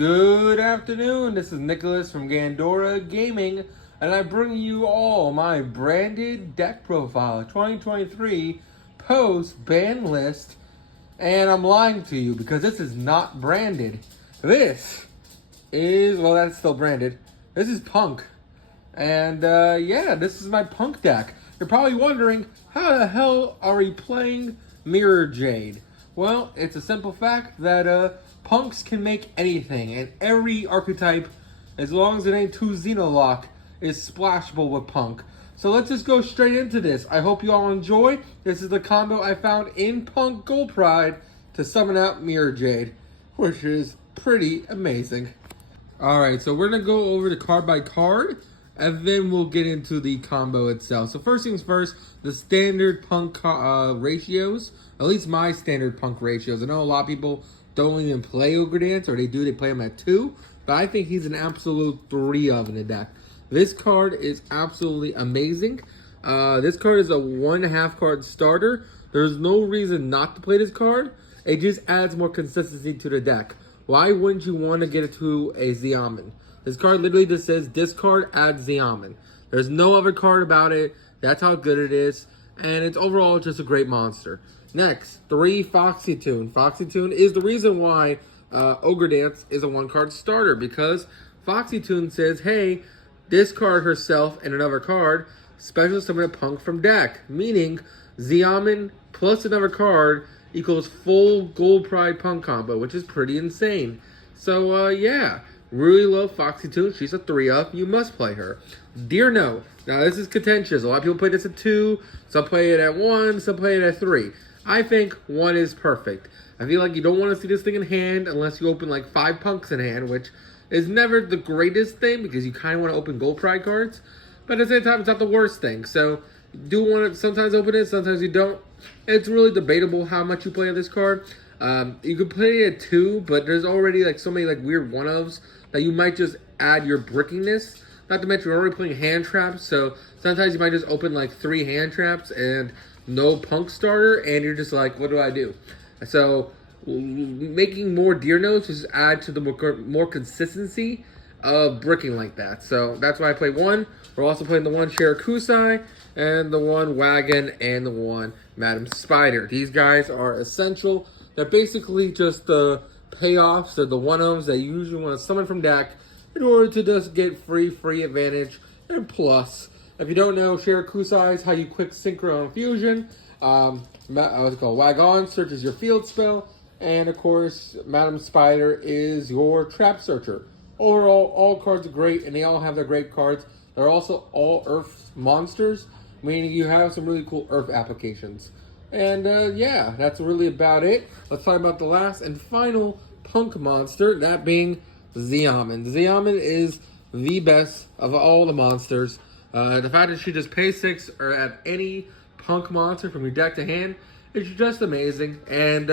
Good afternoon, this is Nicholas from Gandora Gaming, and I bring you all my branded deck profile 2023 post-ban list, and I'm lying to you because this is not branded. This is, well, that's still branded. This is P.U.N.K, and yeah, this is my P.U.N.K deck. You're probably wondering, how the hell are we playing Mirror Jade? Well, it's a simple fact that Punks can make anything, and every archetype, as long as it ain't too Xenolock, is splashable with P.U.N.K. So let's just go straight into this. I hope you all enjoy. This is the combo I found in P.U.N.K Gold Pride to summon out Mirror Jade, which is pretty amazing. Alright, so we're going to go over the card by card, and then we'll get into the combo itself. So first things first, the standard P.U.N.K ratios, at least my standard P.U.N.K ratios. I know a lot of people don't even play Ogre Dance, or they do, they play him at 2, but I think he's an absolute 3 of in the deck. This card is absolutely amazing. This card is a 1.5 card starter. There's no reason not to play this card. It just adds more consistency to the deck. Why wouldn't you want to get it to a Xiamen? This card literally just says, discard, add Xiamen. There's no other card about it. That's how good it is. And it's overall just a great monster. Next, 3 Foxy Tune. Foxy Tune is the reason why Ogre Dance is a 1-card starter, because Foxy Tune says, hey, discard herself and another card, special summon a P.U.N.K from deck. Meaning, Xiamen plus another card equals full Gold Pride P.U.N.K combo, which is pretty insane. So, yeah, really love Foxy Tune. She's a 3 up. You must play her. Dear No. Now, this is contentious. A lot of people play this at 2, some play it at 1, some play it at 3. I think 1 is perfect. I feel like you don't want to see this thing in hand unless you open like 5 P.U.N.Ks in hand, which is never the greatest thing because you kind of want to open Gold Pride cards. But at the same time, it's not the worst thing. So, you do want to sometimes open it, sometimes you don't. It's really debatable how much you play of this card. You could play it at 2, but there's already like so many like weird one-ofs that you might just add your brickiness. Not to mention you're already playing hand traps, so sometimes you might just open like 3 hand traps and no P.U.N.K starter, and you're just like, what do I do? So making more Deer Notes just add to the more consistency of bricking like that. So that's why I play 1. We're also playing the 1 Shirakusai, and the 1 Wagon, and the 1 Madam Spider. These guys are essential. They're basically just the payoffs or the one-ofs that you usually want to summon from deck in order to just get free advantage. And plus, if you don't know, Shirakusai is how you quick synchro on fusion. What's it called? Wagon searches your field spell. And of course, Madam Spider is your trap searcher. Overall, all cards are great, and they all have their great cards. They're also all Earth monsters, meaning you have some really cool Earth applications. And yeah, that's really about it. Let's talk about the last and final P.U.N.K monster, that being Xiamen. Xiamen is the best of all the monsters. The fact that she just pays 6 or at any P.U.N.K monster from your deck to hand is just amazing. And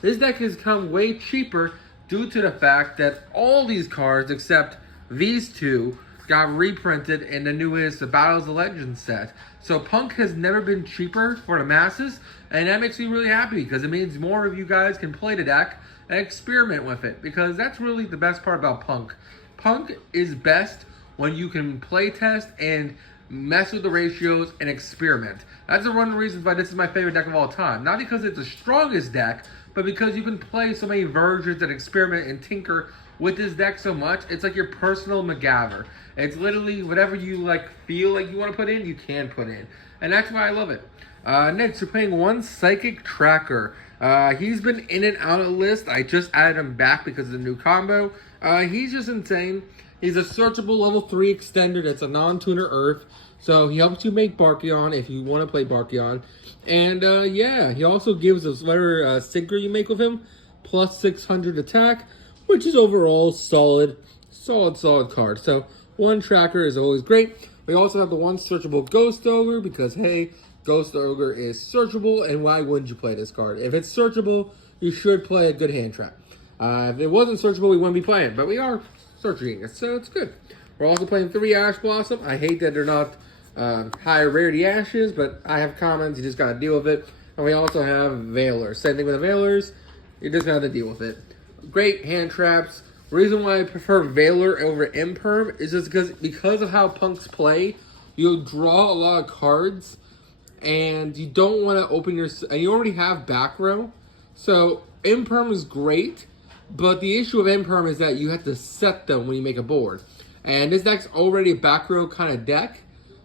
this deck has come way cheaper due to the fact that all these cards, except these 2, got reprinted in the newest Battles of Legends set. So P.U.N.K has never been cheaper for the masses, and that makes me really happy because it means more of you guys can play the deck and experiment with it, because that's really the best part about P.U.N.K. P.U.N.K is best when you can play test and mess with the ratios and experiment. That's one of the reasons why this is my favorite deck of all time. Not because it's the strongest deck, but because you can play so many versions and experiment and tinker with this deck so much. It's like your personal McGaver. It's literally whatever you like feel like you want to put in, you can put in. And that's why I love it. Next, we're playing 1 Psychic Tracker. He's been in and out of the list. I just added him back because of the new combo. He's just insane. He's a searchable level 3 extender that's a non-tuner Earth. So he helps you make Barkion if you want to play Barkion. And yeah, he also gives us whatever synchro you make with him, plus 600 attack, which is overall solid card. So 1 tracker is always great. We also have the 1 searchable Ghost Ogre because, hey, Ghost Ogre is searchable, and why wouldn't you play this card? If it's searchable, you should play a good hand trap. If it wasn't searchable, we wouldn't be playing, but we are searching it, so it's good. We're also playing 3 Ash Blossom. I hate that they're not higher rarity Ashes, but I have commons, you just gotta deal with it. And we also have Veilers. Same thing with the Veilers, you just gotta deal with it. Great hand traps, Reason why I prefer Valor over Imperm is just because of how punks play. You'll draw a lot of cards, and you don't want to open your. And you already have back row, so Imperm is great. But the issue of Imperm is that you have to set them when you make a board, and this deck's already a back row kind of deck.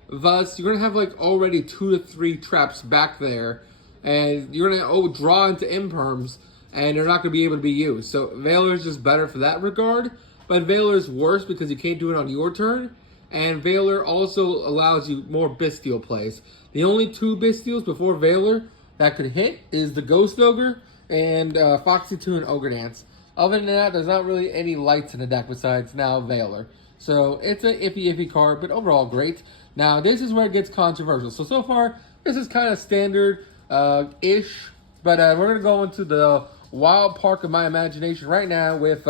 Thus, you're gonna have like already 2 to 3 traps back there, and you're gonna draw into Imperms, and they're not gonna be able to be used. So Valor's just better for that regard, but Valor's worse because you can't do it on your turn, and Valor also allows you more Bestial plays. The only 2 Bestials before Valor that could hit is the Ghost Ogre and Foxy Toon Ogre Dance. Other than that, there's not really any lights in the deck besides now Valor. So it's an iffy card, but overall great. Now, this is where it gets controversial. So far, this is kind of standard-ish, but we're going to go into the wild park of my imagination right now with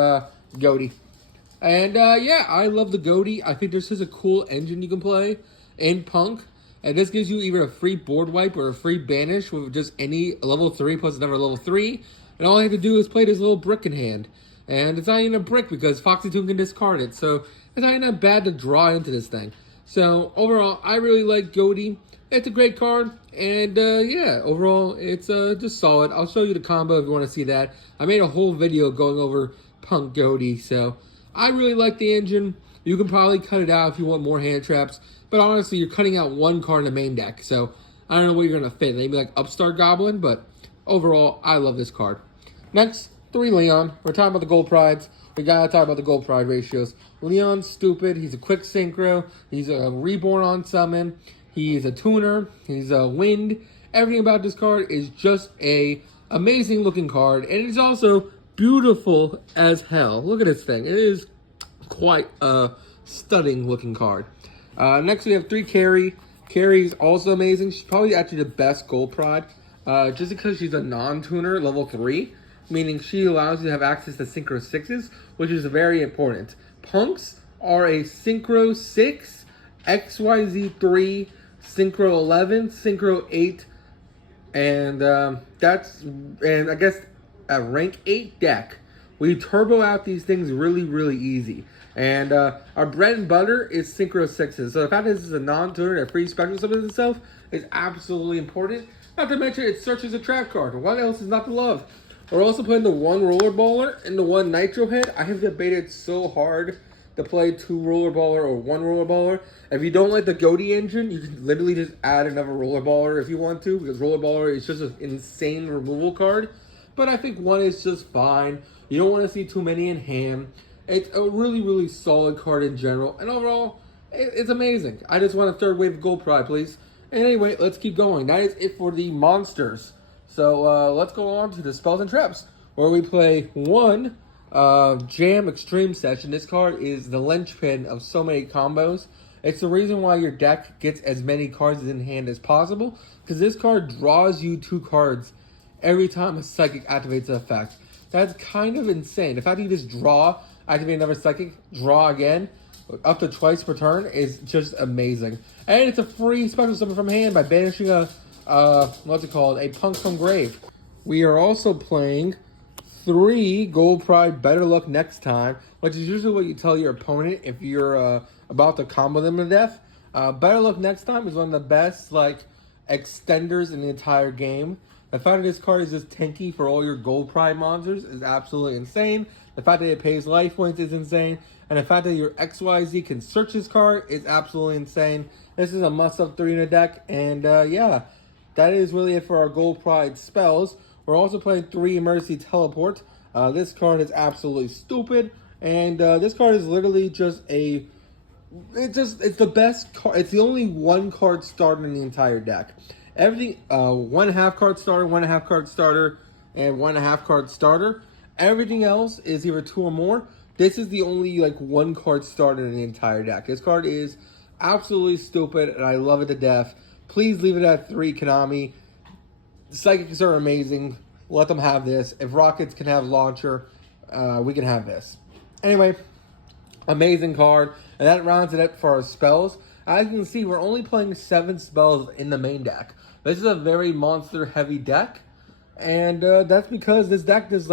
Goaty. And yeah, I love the Goaty. I think this is a cool engine you can play in Punk. And this gives you either a free board wipe or a free banish with just any level 3 plus another level 3. And all I have to do is play this little brick in hand. And it's not even a brick because Foxy Toon can discard it. So it's not even that bad to draw into this thing. So overall, I really like Goaty. It's a great card. And yeah, overall, it's just solid. I'll show you the combo if you want to see that. I made a whole video going over Punk Goaty. So I really like the engine. You can probably cut it out if you want more hand traps. But honestly, you're cutting out 1 card in the main deck. So I don't know what you're going to fit. Maybe like Upstart Goblin. But overall, I love this card. Next, 3 Leon. We're talking about the gold prides. We gotta talk about the gold pride ratios. Leon's stupid. He's a quick synchro. He's a reborn on summon. He's a tuner. He's a wind. Everything about this card is just a amazing looking card. And it's also beautiful as hell. Look at this thing. It is quite a stunning looking card. Next we have 3 Carrie. Carrie's also amazing. She's probably actually the best gold pride. Just because she's a non-tuner, level 3. Meaning she allows you to have access to Synchro 6s, which is very important. Punks are a Synchro 6, XYZ 3, Synchro 11, Synchro 8, and I guess a rank 8 deck. We turbo out these things really easy. And our bread and butter is Synchro 6s. So the fact that this is a non-tuner and a free special summon itself is absolutely important. Not to mention it searches a trap card. What else is not to love? We're also playing the 1 Roller Baller and the 1 Nitro Head. I have debated so hard to play 2 Roller Baller or 1 Roller Baller. If you don't like the Goaty engine, you can literally just add another Roller Baller if you want to, because Roller Baller is just an insane removal card. But I think 1 is just fine. You don't want to see too many in hand. It's a really solid card in general. And overall, it's amazing. I just want a 3rd wave of gold pride, please. And anyway, let's keep going. That is it for the monsters. So let's go on to the spells and traps, where we play 1 Jam Extreme Session. This card is the linchpin of so many combos. It's the reason why your deck gets as many cards in hand as possible, because this card draws you 2 cards every time a Psychic activates the effect. That's kind of insane. The fact that you just draw, activate another Psychic, draw again, up to twice per turn is just amazing. And it's a free special summon from hand by banishing a what's it called? A Punk from Grave. We are also playing 3 Gold Pride Better Luck Next Time, which is usually what you tell your opponent if you're about to combo them to death. Better Luck Next Time is one of the best extenders in the entire game. The fact that this card is just tanky for all your Gold Pride monsters is absolutely insane. The fact that it pays life points is insane. And the fact that your XYZ can search this card is absolutely insane. This is a must-have 3 in the deck. And yeah, that is really it for our Gold Pride spells. We're also playing 3 Emergency Teleport. This card is absolutely stupid. And this card is literally just a... It's the best card. It's the only 1 card starter in the entire deck. Everything, 1.5 card starter, 1.5 card starter, and 1.5 card starter. Everything else is either 2 or more. This is the only 1 card starter in the entire deck. This card is absolutely stupid, and I love it to death. Please leave it at 3, Konami. Psychics are amazing. Let them have this. If Rockets can have launcher, we can have this. Anyway, amazing card. And that rounds it up for our spells. As you can see, we're only playing 7 spells in the main deck. This is a very monster-heavy deck. And that's because this deck is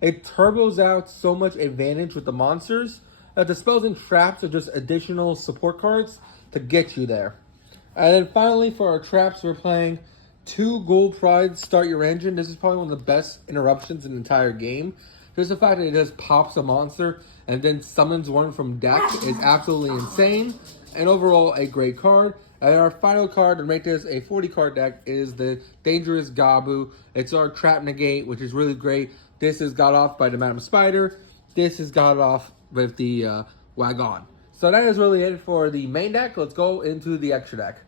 it turbos out so much advantage with the monsters that the spells and traps are just additional support cards to get you there. And then finally, for our traps, we're playing 2 Gold Pride Start Your Engine. This is probably one of the best interruptions in the entire game. Just the fact that it just pops a monster and then summons one from deck is absolutely insane. And overall, a great card. And our final card to make this a 40 card deck is the Dangerous Gabu. It's our trap negate, which is really great. This is got off by the Madam Spider. This is got off with the Wagon. So that is really it for the main deck. Let's go into the extra deck.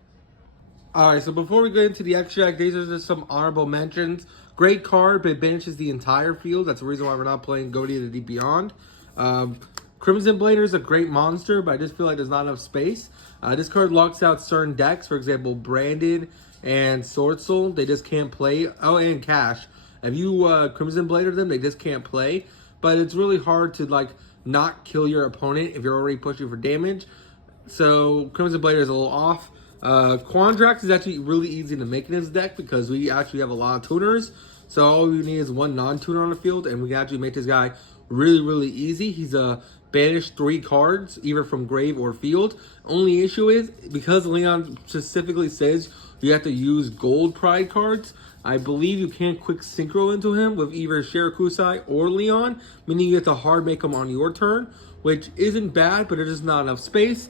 Alright, so before we get into the extra deck, these are just some honorable mentions. Great card, but it banishes the entire field. That's the reason why we're not playing Go to the Deep Beyond. Crimson Blader is a great monster, but I just feel like there's not enough space. This card locks out certain decks. For example, Branded and Sword Soul. They just can't play. Oh, and Cash. If you Crimson Blader them, they just can't play. But it's really hard to like not kill your opponent if you're already pushing for damage. So Crimson Blader is a little off. Quandrax is actually really easy to make in this deck because we actually have a lot of tuners. So all we need is 1 non-tuner on the field, and we can actually make this guy really, really easy. He's banished 3 cards, either from grave or field. Only issue is, because Leon specifically says you have to use Gold Pride cards, I believe you can't quick synchro into him with either Shirakusai or Leon, meaning you have to hard make him on your turn, which isn't bad, but there's just not enough space.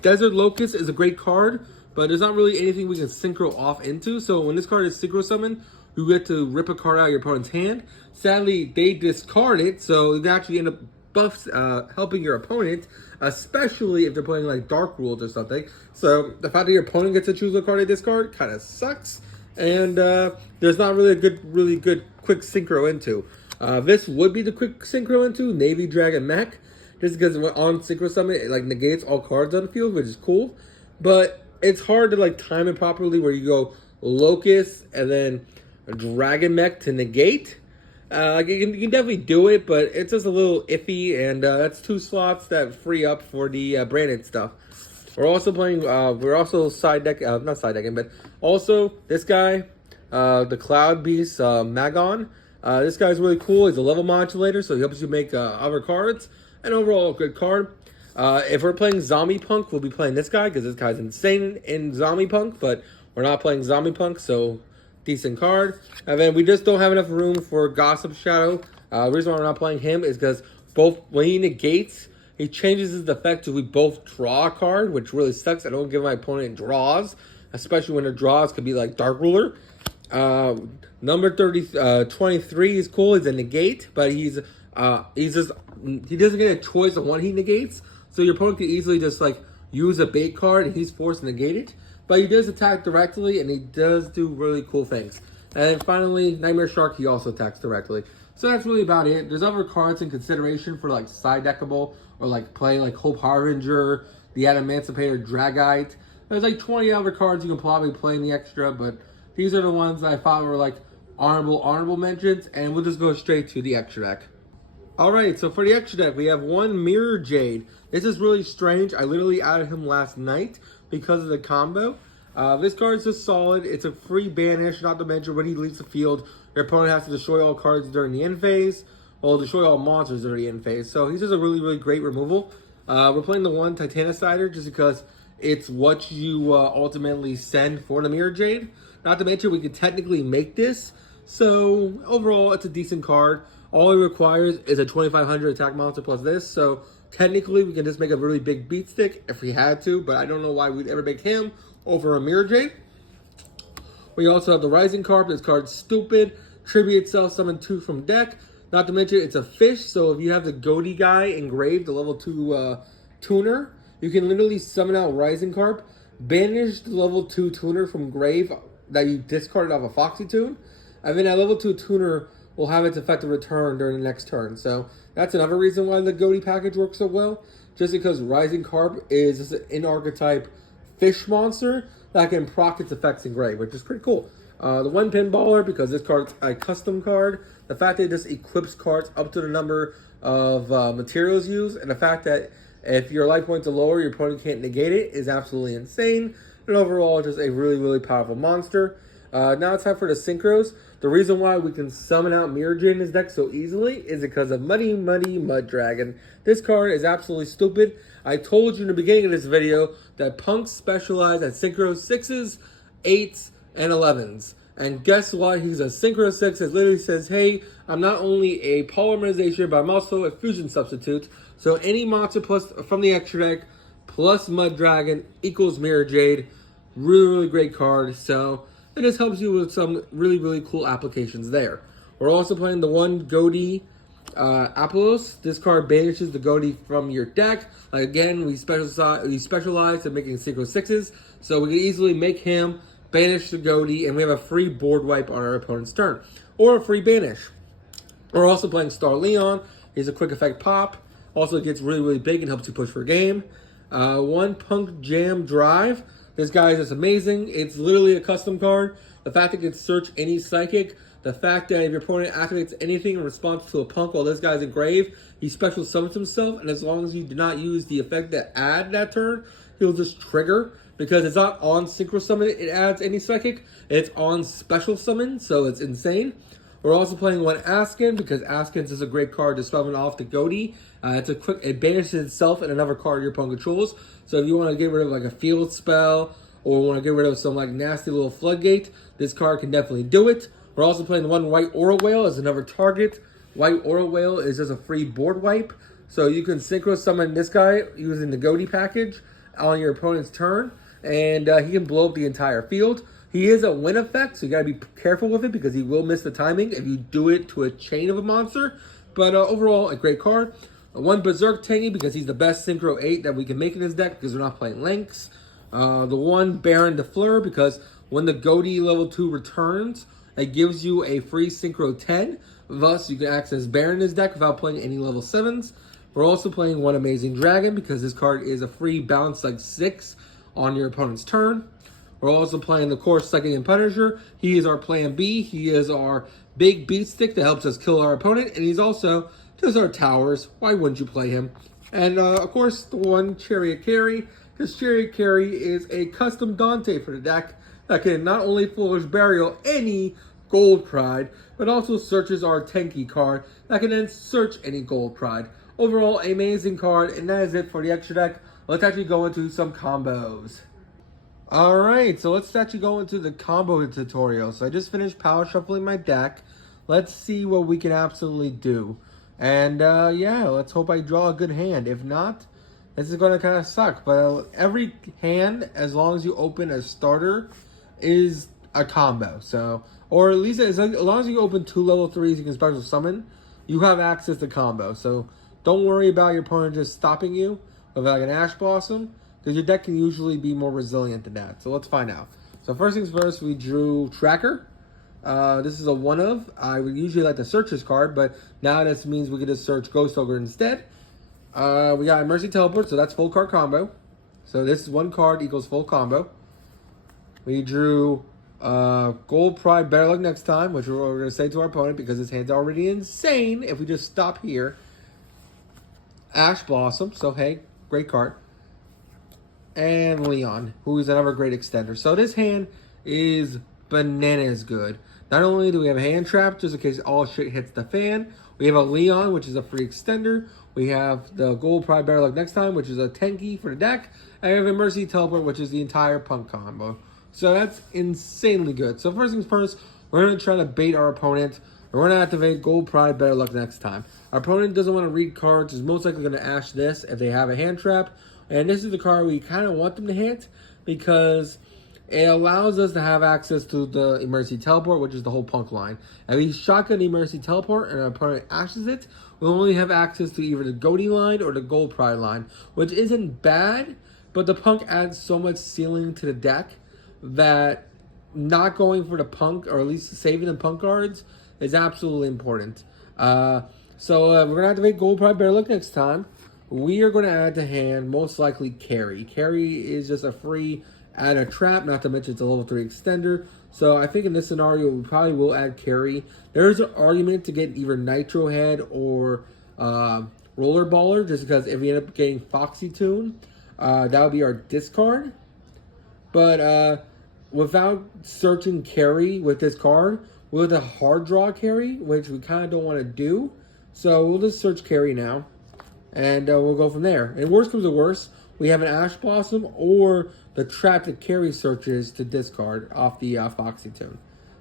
Desert Locust is a great card, but there's not really anything we can synchro off into. So when this card is synchro summoned, you get to rip a card out of your opponent's hand. Sadly, they discard it, so you actually end up buffs helping your opponent, especially if they're playing like Dark Rules or something. So the fact that your opponent gets to choose what card they discard kind of sucks, and there's not really a really good quick synchro into. This would be the quick synchro into Navy Dragon Mech. Just because on Synchro Summon, it like negates all cards on the field, which is cool. But it's hard to like time it properly where you go Locust and then Dragon Mech to negate. Like you can definitely do it, but it's just a little iffy, and that's 2 slots that free up for the branded stuff. We're also playing, we're also side deck, not side decking, but also this guy, the Cloud Beast Magon. This guy's really cool. He's a level modulator, so he helps you make other cards. And overall, a good card. If we're playing Zombie Punk, we'll be playing this guy because this guy's insane in Zombie Punk, but we're not playing Zombie Punk, so decent card. And then we just don't have enough room for Gossip Shadow. The reason why we're not playing him is because when he negates, he changes his effect to we both draw a card, which really sucks. I don't give my opponent draws, especially when the draws could be like Dark Ruler. Number 23 is cool. He's a negate, but he doesn't get a choice on what he negates. So your opponent can easily just like use a bait card and he's forced to negate it. But he does attack directly and he does do really cool things. And then finally, Nightmare Shark, he also attacks directly. So that's really about it. There's other cards in consideration for like side deckable or like play like Hope Harbinger, the Emancipator Dragite. There's like 20 other cards you can probably play in the extra, but these are the ones I thought were like honorable mentions, and we'll just go straight to the extra deck. Alright, so for the extra deck, we have 1 Mirror Jade. This is really strange. I literally added him last night because of the combo. This card is just solid. It's a free banish, not to mention when he leaves the field, your opponent has to destroy all cards during the end phase, or destroy all monsters during the end phase. So he's just a really great removal. We're playing the 1 Titanicider just because it's what you ultimately send for the Mirror Jade. Not to mention we could technically make this. So overall, it's a decent card. All it requires is a 2500 attack monster plus this. So technically, we can just make a really big beat stick if we had to. But I don't know why we'd ever make him over a Mirror Jade. We also have the Rising Carp. This card's stupid. Tribute itself, summon 2 from deck. Not to mention, it's a fish. So if you have the Goaty guy engraved, the level 2 tuner, you can literally summon out Rising Carp, banish the level 2 tuner from grave that you discarded off a Foxy Tune, and then that level 2 tuner will have its effective return during the next turn. So that's another reason why the Goaty package works so well, just because Rising Carp is an in-archetype fish monster that can proc its effects in grave, which is pretty cool. The 1 Pinballer, because this card's a custom card, the fact that it just equips cards up to the number of materials used, and the fact that if your life points are lower, your opponent can't negate it, is absolutely insane. And overall, just a really powerful monster. Now it's time for the synchros. The reason why we can summon out Mirror Jade in his deck so easily is because of Mud Dragon. This card is absolutely stupid. I told you in the beginning of this video that punks specialize at synchro 6s, 8s, and 11s. And guess what? He's a synchro 6 that literally says, hey, I'm not only a polymerization, but I'm also a fusion substitute. So any monster plus from the extra deck plus Mud Dragon equals Mirror Jade. Really great card. So it just helps you with some really cool applications there. We're also playing the one Goatee Apolos. This card banishes the Goatee from your deck. Like again, we specialize in making synchro 6s. So we can easily make him banish the Goatee, and we have a free board wipe on our opponent's turn. Or a free banish. We're also playing Star Leon. He's a quick effect pop. Also gets really big and helps you push for a game. One Punk Jam Drive. This guy is just amazing. It's literally a custom card. The fact that it can search any psychic. The fact that if your opponent activates anything in response to a punk while this guy's in grave, he special summons himself. And as long as you do not use the effect that add that turn, he'll just trigger. Because it's not on synchro summon, it adds any psychic. It's on special summon, so it's insane. We're also playing one Askin because Askins is a great card to summon off the Goatee. It banishes itself and another card your opponent controls. So if you want to get rid of like a field spell or want to get rid of some like nasty little floodgate, this card can definitely do it. We're also playing one White Aura Whale as another target. White Aura Whale is just a free board wipe. So you can synchro summon this guy using the Goatee package on your opponent's turn. And he can blow up the entire field. He is a win effect, so you gotta be careful with it because he will miss the timing if you do it to a chain of a monster. But overall, a great card. One Berserk Tangy because he's the best Synchro 8 that we can make in his deck because we're not playing Lynx. The one Baron de Fleur because when the Goatee level 2 returns, it gives you a free Synchro 10. Thus, you can access Baron in his deck without playing any level 7s. We're also playing one Amazing Dragon because this card is a free balance like 6 on your opponent's turn. We're also playing, of course, Psychic and Punisher. He is our plan B. He is our big beat stick that helps us kill our opponent. And he's also just our towers. Why wouldn't you play him? And, of course, the one Chariot Carry. Because Chariot Carry is a custom Dante for the deck that can not only Foolish Burial any Gold Pride, but also searches our Tenki card that can then search any Gold Pride. Overall, amazing card. And that is it for the extra deck. Let's actually go into some combos. Alright, so let's actually go into the combo tutorial. So I just finished power shuffling my deck. Let's see what we can absolutely do. And yeah, let's hope I draw a good hand. If not, this is going to kind of suck. But every hand, as long as you open a starter, is a combo. So, or at least as long as you open 2 level 3s you can special summon, you have access to combo. So don't worry about your opponent just stopping you with like an Ash Blossom, because your deck can usually be more resilient than that. So let's find out. So first things first, we drew Tracker. This is a one of. I would usually like to search this card, but now this means we can just search Ghost Ogre instead. We got Mercy Teleport, so that's full card combo. So this is one card equals full combo. We drew Gold Pride, Better Luck Next Time, which we're going to say to our opponent because his hand's already insane if we just stop here. Ash Blossom, so hey, great card. And Leon, who is another great extender. So this hand is bananas good. Not only do we have a hand trap, just in case all shit hits the fan, we have a Leon, which is a free extender. We have the Gold Pride Better Luck Next Time, which is a Tenki for the deck. And we have a Mercy Teleport, which is the entire punk combo. So that's insanely good. So first things first, we're going to try to bait our opponent. We're going to activate Gold Pride Better Luck Next Time. Our opponent doesn't want to read cards. Is most likely going to ash this if they have a hand trap. And this is the card we kind of want them to hit because it allows us to have access to the Emergency Teleport, which is the whole punk line. If we shotgun the Emergency Teleport and our opponent ashes it, we'll only have access to either the Goatee line or the Gold Pride line, which isn't bad, but the punk adds so much ceiling to the deck that not going for the punk, or at least saving the punk cards, is absolutely important. We're going to activate Gold Pride Better Luck Next Time. We are going to add to hand, most likely, Carry. Carry is just a free add a trap, not to mention it's a level 3 extender. So I think in this scenario, we probably will add Carry. There's an argument to get either Nitro Head or Roller Baller, just because if we end up getting Foxy Tune, that would be our discard. But without searching carry with this card, we'll the hard draw carry, which we kind of don't want to do. So we'll just search carry now, and we'll go from there. And worst comes to worst, we have an Ash Blossom or the trap that carry searches to discard off the Foxy Tune.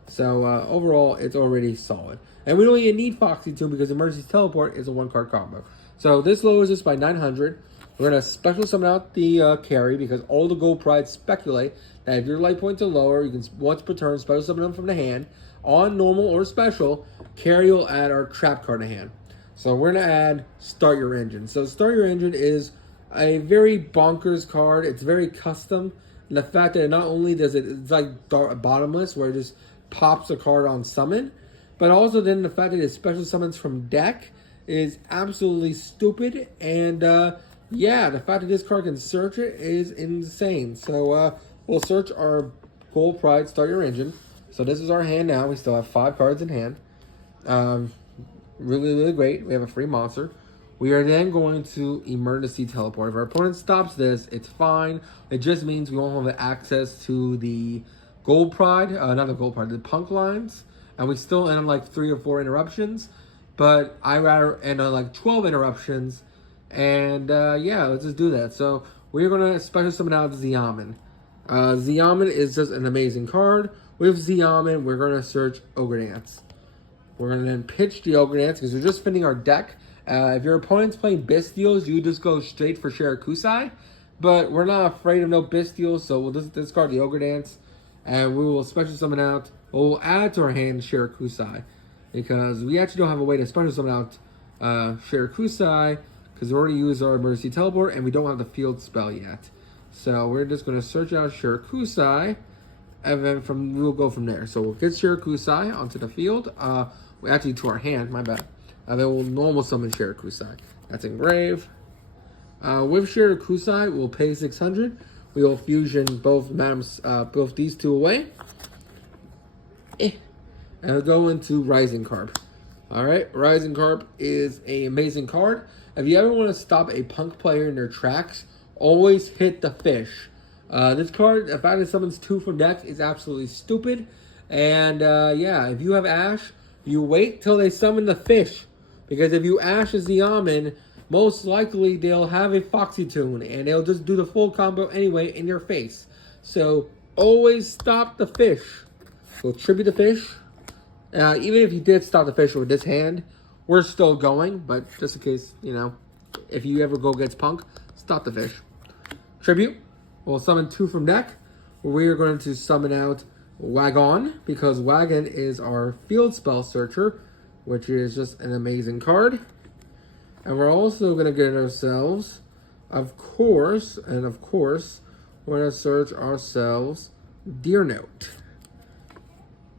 So overall, it's already solid. And we don't even need Foxy Tune because Emergency Teleport is a 1-card combo. So this lowers us by 900. We're going to special summon out the carry because all the gold prides speculate that if your life points are lower, you can once per turn special summon them from the hand. On normal or special, carry will add our trap card to hand. So we're going to add Start Your Engine. So Start Your Engine is a very bonkers card. It's very custom. And the fact that not only does it's like bottomless, where it just pops a card on summon, but also then the fact that it special summons from deck is absolutely stupid. And yeah, the fact that this card can search it is insane. So we'll search our Gold Pride Start Your Engine. So this is our hand now. We still have 5 cards in hand. Really, really great. We have a free monster. We are then going to Emergency Teleport. If our opponent stops this, it's fine. It just means we won't have access to the Gold Pride, not the Gold Pride, the Punk lines. And we still end on like 3 or 4 interruptions. But I rather end on like 12 interruptions. And yeah, let's just do that. So we're going to special summon out Xiamen. Xiamen is just an amazing card. With Xiamen, we're going to search Ogre Dance. We're going to then pitch the Ogre Dance because we're just fitting our deck. If your opponent's playing Bystials, you just go straight for Shirakusai. But we're not afraid of no Bystials, so we'll just discard the Ogre Dance. And we will special summon out, we'll add to our hand Shirakusai. Because we actually don't have a way to special summon out Shirakusai. Because we already used our Emergency Teleport and we don't have the field spell yet. So we're just going to search out Shirakusai. And then we'll go from there. So we'll get Shirakusai onto the field. Actually to our hand, my bad. Then we'll normal summon Shirakusai. That's engrave. With Shirakusai, we'll pay 600. We will fusion both these two away. And we'll go into Rising Carp. Alright, Rising Carp is an amazing card. If you ever want to stop a punk player in their tracks, always hit the fish. This card, the fact it summons 2 from deck is absolutely stupid. And yeah, if you have Ash, you wait till they summon the fish. Because if you Ash a Xiamen, most likely they'll have a Foxy Tune. And they'll just do the full combo anyway in your face. So always stop the fish. We'll tribute the fish. Even if you did stop the fish with this hand, we're still going. But just in case, you know, if you ever go against Punk, stop the fish. Tribute. We'll summon 2 from deck. We are going to summon out Wagon, because Wagon is our field spell searcher, which is just an amazing card. And we're also going to get ourselves, of course, we're going to search ourselves Deer Note.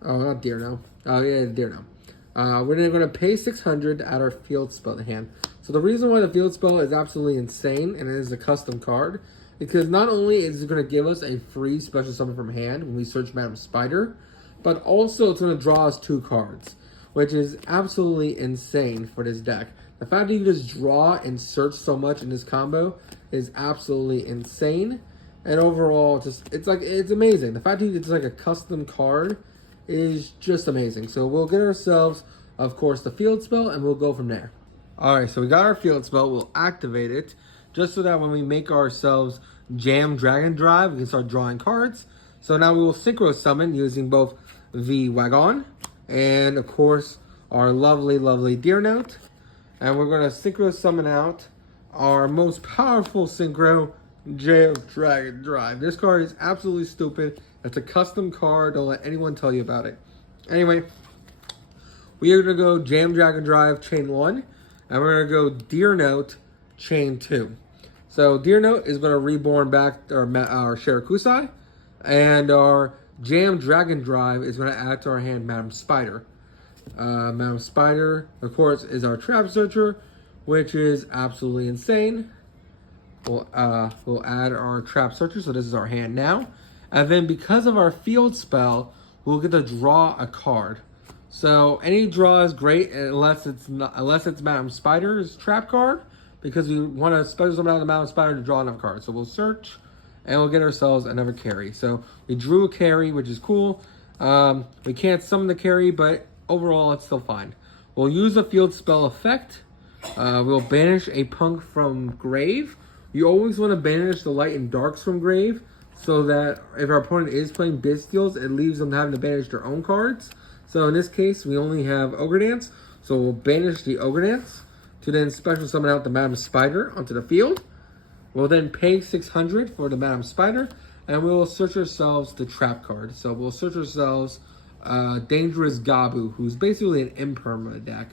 Oh, not Deer Note. Oh, yeah, Deer Note. We're then going to pay 600 to add our field spell to hand. So the reason why the field spell is absolutely insane, and it is a custom card, because not only is it going to give us a free special summon from hand when we search Madam Spider, but also it's going to draw us 2 cards, which is absolutely insane for this deck. The fact that you just draw and search so much in this combo is absolutely insane. And overall, it's amazing. The fact that it's like a custom card is just amazing. So we'll get ourselves, of course, the field spell, and we'll go from there. Alright, so we got our field spell. We'll activate it, just so that when we make ourselves Jam Dragon Drive, we can start drawing cards. So now we will Synchro Summon using both the Wagon and, of course, our lovely, lovely Deer Note. And we're going to Synchro Summon out our most powerful Synchro, Jam Dragon Drive. This card is absolutely stupid. It's a custom card. Don't let anyone tell you about it. Anyway, we are going to go Jam Dragon Drive Chain 1. And we're going to go Deer Note Chain 2. So Deer Note is going to reborn back our Shirakusai. And our Jam Dragon Drive is going to add to our hand Madam Spider. Madam Spider, of course, is our Trap Searcher, which is absolutely insane. We'll add our Trap Searcher, so this is our hand now. And then because of our field spell, we'll get to draw a card. So any draw is great unless it's Madam Spider's trap card, because we want to special summon out the Madam Spider to draw enough cards. So we'll search, and we'll get ourselves another carry. So we drew a carry, which is cool. We can't summon the carry, but overall it's still fine. We'll use a field spell effect. We'll banish a P.U.N.K from grave. You always want to banish the light and darks from grave, so that if our opponent is playing Bestials, it leaves them having to banish their own cards. So in this case, we only have Ogre Dance, so we'll banish the Ogre Dance to then special summon out the Madam Spider onto the field. We'll then pay 600 for the Madam Spider, and we'll search ourselves the trap card. So we'll search ourselves Dangerous Gabu, who's basically an impermanent deck.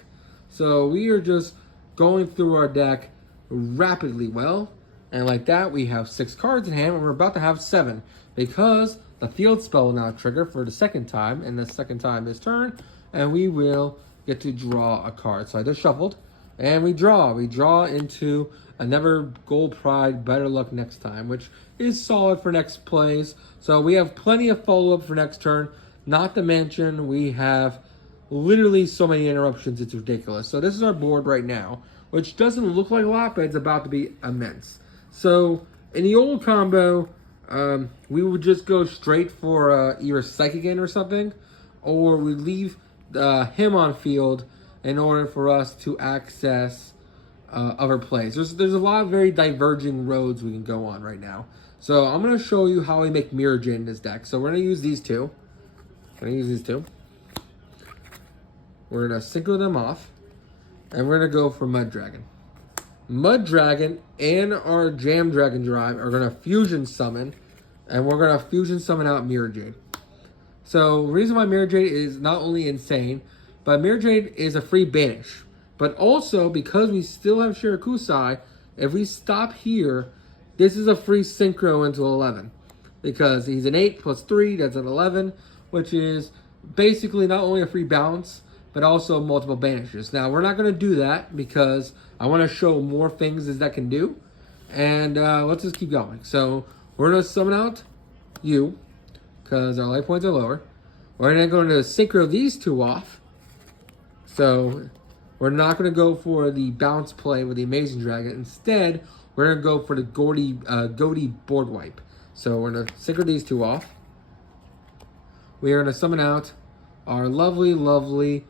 So we are just going through our deck rapidly well. And like that, we have 6 cards in hand, and we're about to have 7. Because the field spell will now trigger for the second time, and the second time this turn, and we will get to draw a card. So I just shuffled, and we draw. We draw into another Gold Pride Better Luck Next Time, which is solid for next plays. So we have plenty of follow-up for next turn. Not to mention, we have literally so many interruptions, it's ridiculous. So this is our board right now, which doesn't look like a lot, but it's about to be immense. So in the old combo, we would just go straight for either Psychic In or something, or we leave him on field in order for us to access other plays. There's a lot of very diverging roads we can go on right now. So I'm going to show you how we make Mirror Jade in this deck. So we're going to use these two. We're going to synchro them off, and we're going to go for Mud Dragon. Mud Dragon and our Jam Dragon Drive are going to fusion summon, and we're going to fusion summon out Mirror Jade. So the reason why Mirror Jade is not only insane, but Mirror Jade is a free banish. But also, because we still have Shirakusai, if we stop here, this is a free synchro into 11. Because he's an 8 plus 3, that's an 11, which is basically not only a free bounce, but also multiple banishes. Now, we're not going to do that because I want to show more things as that can do. And let's just keep going. So, we're going to summon out you, because our life points are lower. We're then going to synchro these two off. So, we're not going to go for the bounce play with the Amazing Dragon. Instead, we're going to go for the Goaty board wipe. So, we're going to synchro these two off. We are going to summon out our lovely, lovely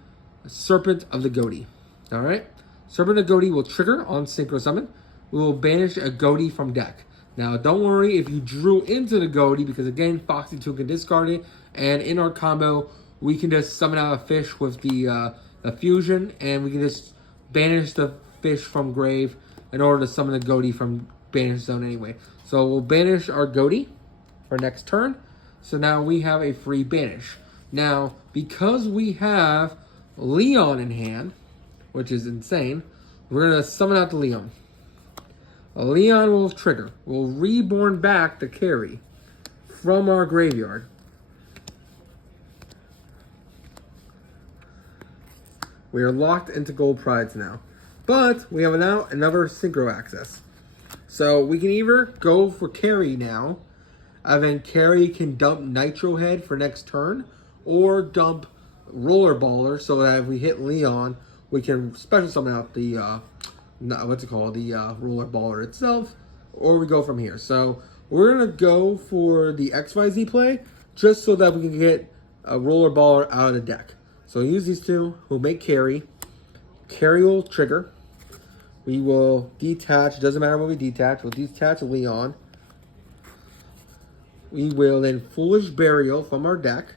Serpent of the Goaty. Alright? Serpent of the Goaty will trigger on synchro summon. We will banish a Goaty from deck. Now, don't worry if you drew into the Goaty, because again, Foxy 2 can discard it. And in our combo, we can just summon out a fish with the fusion, and we can just banish the fish from grave in order to summon the Goaty from banish zone anyway. So we'll banish our Goaty for next turn. So now we have a free banish. Now, because we have Leon in hand, which is insane, we're going to summon out the Leon. Leon will trigger. We'll reborn back the carry from our graveyard. We are locked into Gold Prides now. But we have now another synchro access. So we can either go for carry now, and then carry can dump Nitro Head for next turn, or dump Roller Baller so that if we hit Leon, we can special summon out the Roller Baller itself, or we go from here. So we're gonna go for the XYZ play just so that we can get a Roller Baller out of the deck. So use these two. We'll make carry. Carry will trigger. We will detach. Doesn't matter when we detach. We'll detach Leon. We will then Foolish Burial from our deck.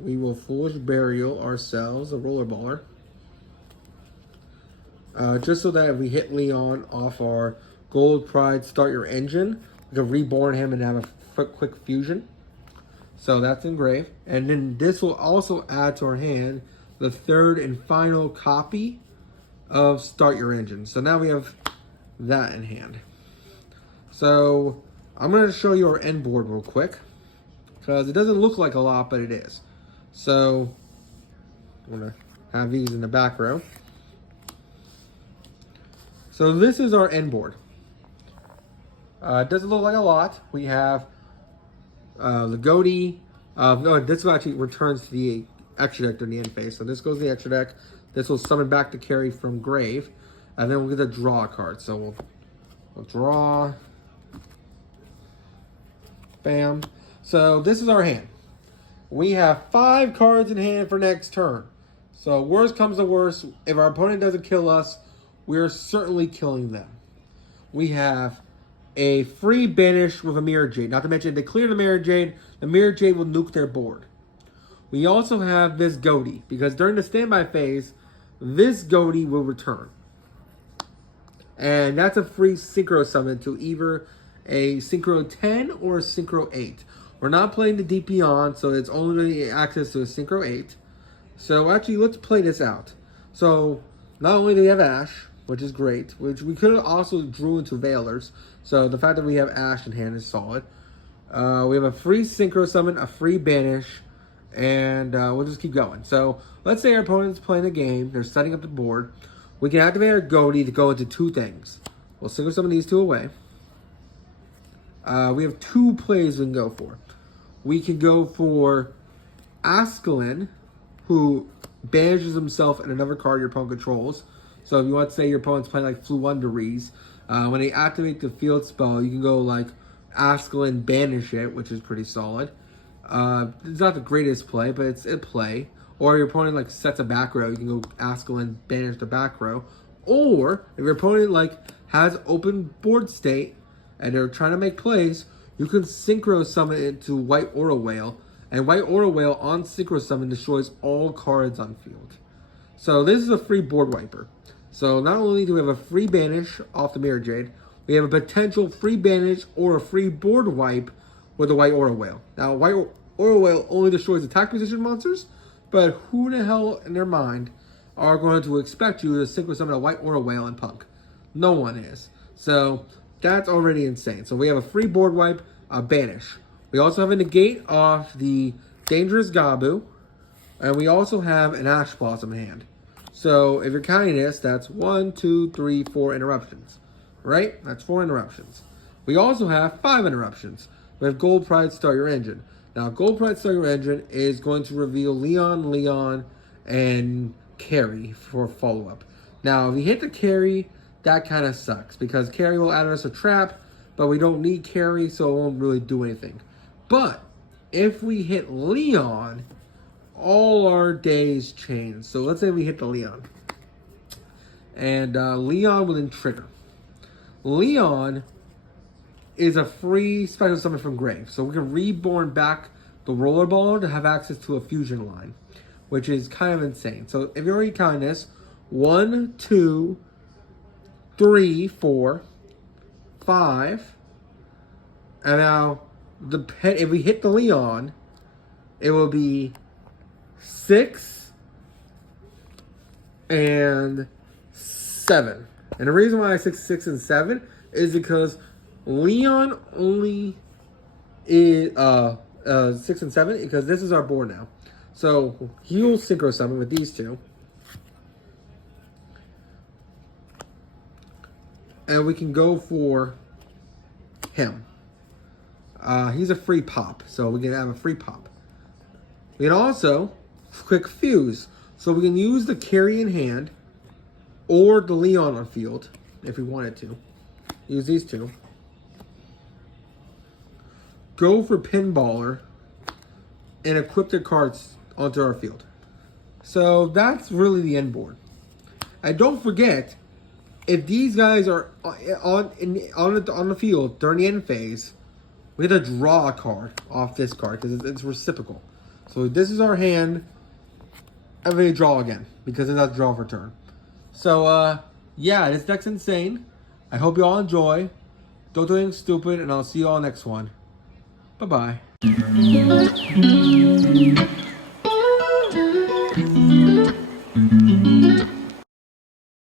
We will Foolish Burial ourselves, a Roller Baller. Just so that if we hit Leon off our Gold Pride Start Your Engine, we can reborn him and have a quick fusion. So that's engraved. And then this will also add to our hand the third and final copy of Start Your Engine. So now we have that in hand. So I'm going to show you our end board real quick, because it doesn't look like a lot, but it is. So I'm going to have these in the back row. So this is our end board. It doesn't look like a lot. We have the Goaty. No, this actually returns to the extra deck during the end phase. So this goes to the extra deck. This will summon back the carry from grave. And then we'll get a draw card. So we'll We'll draw. Bam. So this is our hand. We have 5 cards in hand for next turn. So worst comes to worst, if our opponent doesn't kill us, we're certainly killing them. We have a free banish with a Mirror Jade. Not to mention, if they clear the Mirror Jade will nuke their board. We also have this Goatee, because during the standby phase, this Goatee will return. And that's a free Synchro summon to either a Synchro 10 or a Synchro 8. We're not playing the P.U.N.K, so it's only going to get access to a Synchro 8. So actually, let's play this out. So not only do we have Ash, which is great, which we could have also drew into Veilers. So the fact that we have Ash in hand is solid. We have a free Synchro summon, a free banish, and we'll just keep going. So let's say our opponent's playing a game. They're setting up the board. We can activate our Goatee to go into 2 things. We'll Synchro summon these 2 away. We have 2 plays we can go for. We can go for Askelin, who banishes himself and another card your opponent controls. So if you want to say your opponent's playing like Fluunderies, when they activate the field spell, you can go like Askelin banish it, which is pretty solid. It's not the greatest play, but it's a play. Or your opponent like sets a back row, you can go Askelin banish the back row. Or if your opponent like has open board state and they're trying to make plays, you can Synchro summon it to White Aura Whale. And White Aura Whale on Synchro summon destroys all cards on field. So this is a free board wiper. So not only do we have a free banish off the Mirror Jade, we have a potential free banish or a free board wipe with the White Aura Whale. Now, White Aura Whale only destroys attack position monsters, but who the hell in their mind are going to expect you to Synchro summon a White Aura Whale in P.U.N.K? No one is. So that's already insane. So we have a free board wipe, a banish. We also have a negate off the Dangerous Gabu, and we also have an Ash Blossom in hand. So if you're counting this, that's 1, 2, 3, 4 interruptions, right? That's 4 interruptions. We also have 5 interruptions. We have Gold Pride Start Your Engine. Now, Gold Pride Start Your Engine is going to reveal Leon, and Carry for follow-up. Now, if we hit the Carry, that kind of sucks because Carry will add us a trap, but we don't need Carry, so it won't really do anything. But if we hit Leon, all our days change. So let's say we hit the Leon. And Leon will then trigger. Leon is a free special summon from Grave. So we can reborn back the Rollerball to have access to a fusion line, which is kind of insane. So if you're already counting this, 1, 2, 3, 4, 5. And now, if we hit the Leon, it will be 6 and 7. And the reason why I say 6 and 7 is because Leon only is 6 and 7 because this is our board now. So he will Synchro summon with these 2. And we can go for him. He's a free pop, so we can have a free pop. We can also quick fuse, so we can use the Carry in hand or the Leon on field if we wanted to. Use these 2. Go for Pinballer and equip their cards onto our field. So that's really the end board. And don't forget, if these guys are on the field during the end phase, we have to draw a card off this card because it's reciprocal. So this is our hand, and we draw again because it's not draw for turn. So yeah, this deck's insane. I hope you all enjoy. Don't do anything stupid, and I'll see you all next one. Bye-bye.